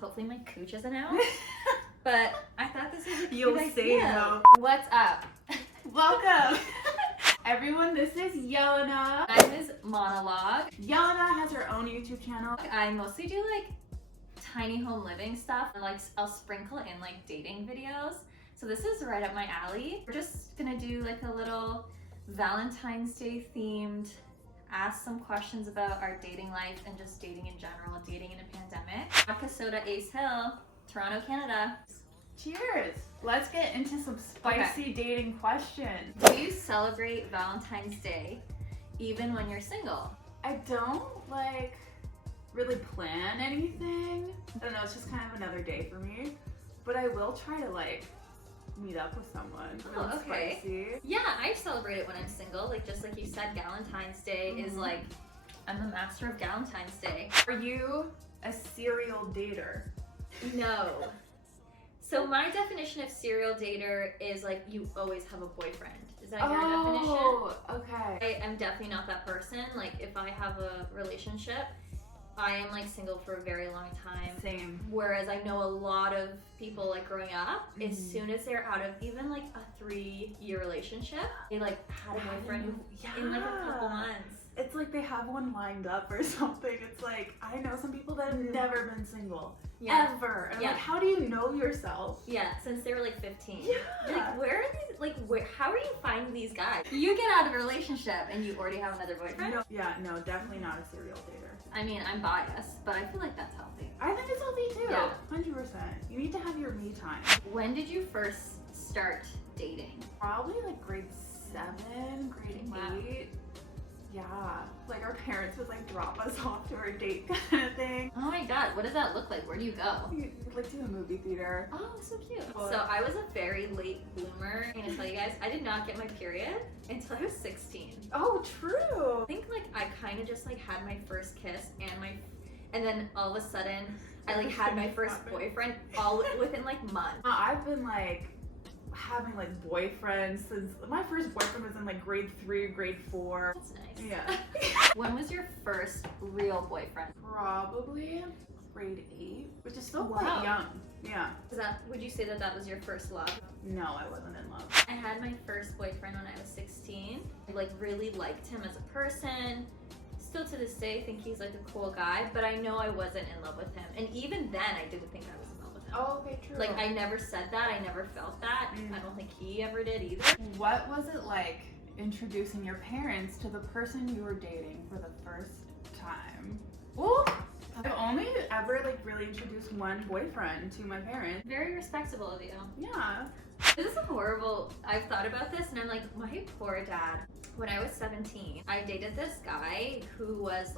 hopefully my cooch isn't out. But I thought this was a cute You'll idea. say no. What's up? Welcome! Everyone, this is Jelena. Mine is Monologue. Jelena has her own YouTube channel. I mostly do like tiny home living stuff. Like I'll sprinkle in like dating videos. So this is right up my alley. We're just gonna do like a little Valentine's Day themed, ask some questions about our dating life and just dating in general, dating in a pandemic. Vodka Soda Ace Hill, Toronto, Canada. Cheers! Let's get into some spicy dating questions. Do you celebrate Valentine's Day even when you're single? I don't really plan anything. I don't know, it's just kind of another day for me. But I will try to meet up with someone. Oh, okay. Spicy. Yeah, I celebrate it when I'm single. Like just like you said, Valentine's Day is like, I'm the master of Valentine's Day. Are you a serial dater? No. So my definition of serial dater is like you always have a boyfriend. Is that your definition? Oh, okay. I am definitely not that person. Like if I have a relationship, I am like single for a very long time. Same. Whereas I know a lot of people like growing up, as soon as they're out of even like a 3-year relationship, they like had a boyfriend in like a couple months. It's like they have one lined up or something. It's like, I know some people that have never been single. Yeah. Ever. And Yeah. how do you know yourself? Yeah, since they were like 15. Yeah. Like, where are these, how are you finding these guys? You get out of a relationship and you already have another boyfriend? No, definitely not a serial dater. I mean, I'm biased, but I feel like that's healthy. I think it's healthy too. Yeah. 100%. You need to have your me time. When did you first start dating? Probably like grade 7, grade Wow. 8. Yeah. Like our parents would drop us off to our date kind of thing. Oh my god, what does that look like? Where do you go? We'd to the movie theater. Oh, so cute. Well, So I was a very late bloomer. I'm gonna tell you guys, I did not get my period until I was 16. Oh, true. I think I kind of just had my first kiss and then all of a sudden I had my first boyfriend all within months. I've been having boyfriends since my first boyfriend was in grade 3 or grade 4. That's nice. Yeah. When was your first real boyfriend? Probably grade 8, which is still Wow. quite young. Yeah. Would you say that was your first love? No, I wasn't in love. I had my first boyfriend when I was 16. I really liked him as a person. Still to this day think he's a cool guy, but I know I wasn't in love with him. And even then I didn't think I was in love with him. Oh, okay, true. I never said that, I never felt that. I don't think he ever did either. What was it like introducing your parents to the person you were dating for the first time? Ooh, I've only ever really introduced one boyfriend to my parents. very respectable of you. Yeah. This is horrible. I've thought about this and I'm like, my poor dad. When I was 17, I dated this guy who was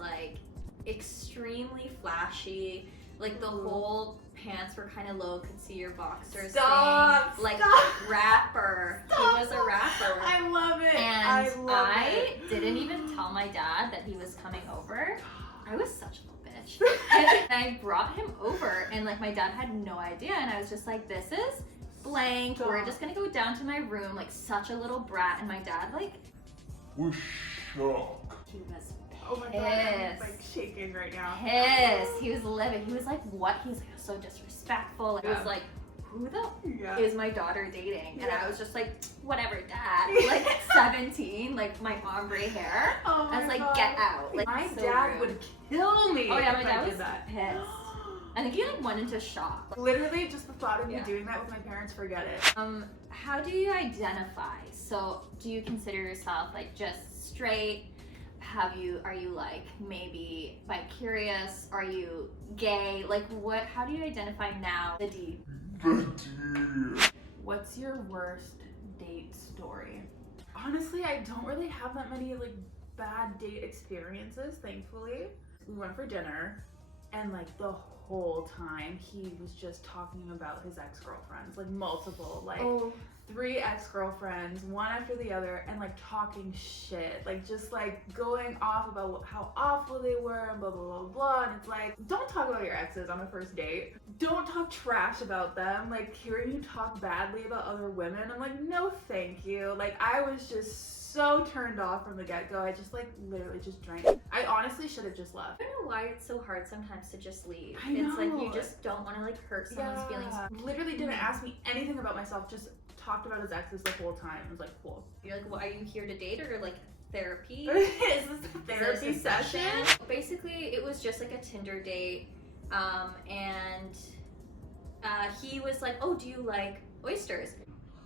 extremely flashy. The whole pants were kind of low, could see your boxers. Stop! Stop. Rapper. Stop. He was a rapper. I love it. And I love it. didn't even tell my dad that he was coming over. I was such a little bitch. And I brought him over and my dad had no idea and I was just like, this is blank. Stop. We're just gonna go down to my room, such a little brat. And my dad was shocked. he was Oh my god, I'm shaking right now. pissed. He was livid. He was like, what? He was so disrespectful. It was who Yeah. is my daughter dating? And I was just like, whatever, dad. 17, my ombre hair. Oh my I was like, god. get out. My so dad rude. would kill me. Oh yeah, my if I dad did was that. pissed. I think he went into shock. Literally, just the thought of me Yeah. doing that with my parents, forget it. How do you identify? So, do you consider yourself just straight? Are you maybe bi-curious? Are you gay? How do you identify now? The D. What's your worst date story? Honestly, I don't really have that many bad date experiences, thankfully. We went for dinner and the whole time he was just talking about his ex-girlfriends, multiple, 3 ex-girlfriends, one after the other, and talking shit, just going off about how awful they were and blah blah blah blah. And it's don't talk about your exes on the first date. Don't talk trash about them. Hearing you talk badly about other women, I'm like, no thank you. I was just so turned off from the get-go. I just literally just drank. I honestly should have just left. I don't know why it's so hard sometimes to just leave. I it's like you No. just don't want to like hurt someone's feelings. Literally didn't ask me anything about myself, just talked about his exes the whole time. It was like, cool. You're like, well, are you here to date or like therapy? Is this a therapy Is this a session? Basically, it was just like a Tinder date, and he was like, oh, do you like oysters?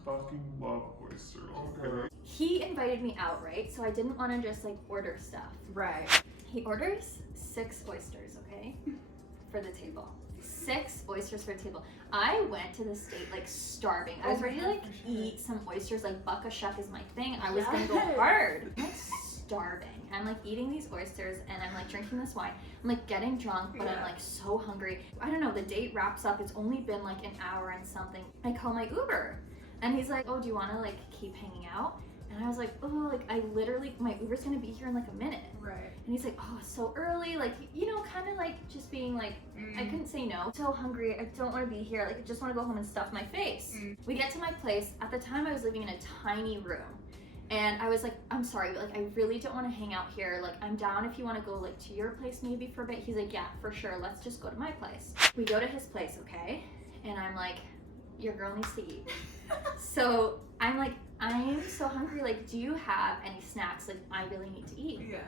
Fucking love oyster. Okay. He invited me out, right? So I didn't want to just like order stuff. Right. He orders 6 oysters, okay, for the table. 6 oysters for the table. I went to this date like starving. I was ready to like eat some oysters. Like buck a shuck is my thing. I was gonna go hard. I'm like starving. I'm like eating these oysters and I'm like drinking this wine. I'm like getting drunk, but I'm like so hungry. I don't know. The date wraps up. It's only been like an hour and something. I call my Uber, and he's like, "Oh, do you want to like keep hanging out?" And I was like, "Oh, like I literally, my Uber's gonna be here in like a minute." Right. And he's like, "Oh, it's so early," like, you know, kind of like just being like, I couldn't say no. So hungry, I don't want to be here. Like, I just want to go home and stuff my face. We get to my place. At the time, I was living in a tiny room. And I was like, I'm sorry, but like, I really don't want to hang out here. Like, I'm down if you want to go like to your place maybe for a bit. He's like, yeah, for sure. Let's just go to my place. We go to his place, okay? And I'm like, your girl needs to eat. So I'm like, I'm so hungry. Like, do you have any snacks? Like, I really need to eat. Yeah.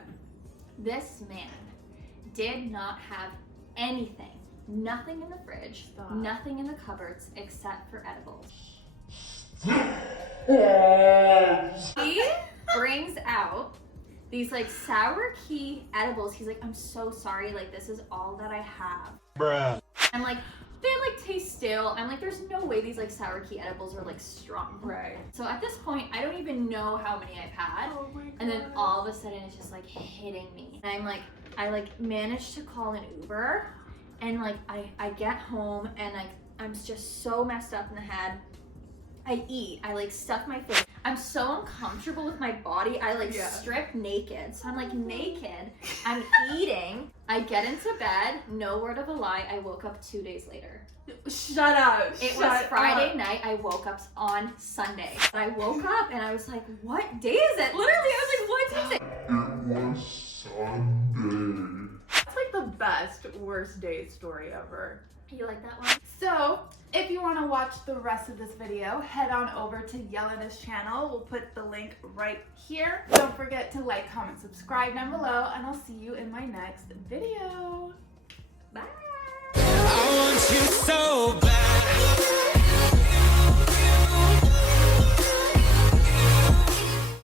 This man did not have anything. Nothing in the fridge, Stop. nothing in the cupboards except for edibles. He brings out these like sour key edibles. He's like, I'm so sorry, like this is all that I have. Bruh. I'm like, they like taste stale. I'm like, there's no way these like sour key edibles are like strong. Right. So at this point, I don't even know how many I've had. Oh my god. And then all of a sudden it's just like hitting me. And I'm like, I like managed to call an Uber, and like I get home and like I'm just so messed up in the head. I eat, I like stuff my face. I'm so uncomfortable with my body. I like strip naked. So I'm like naked. I'm eating. I get into bed. No word of a lie. I woke up 2 days later. Shut up. It was Friday night. I woke up on Sunday. I woke up and I was like, what day is it? Literally, I was like, what day is it? It was Sunday. That's like the best worst date story ever. You like that one? So, if you want to watch the rest of this video, head on over to Jelena's channel. We'll put the link right here. Don't forget to like, comment, subscribe down below, and I'll see you in my next video. Bye. I want you so bad.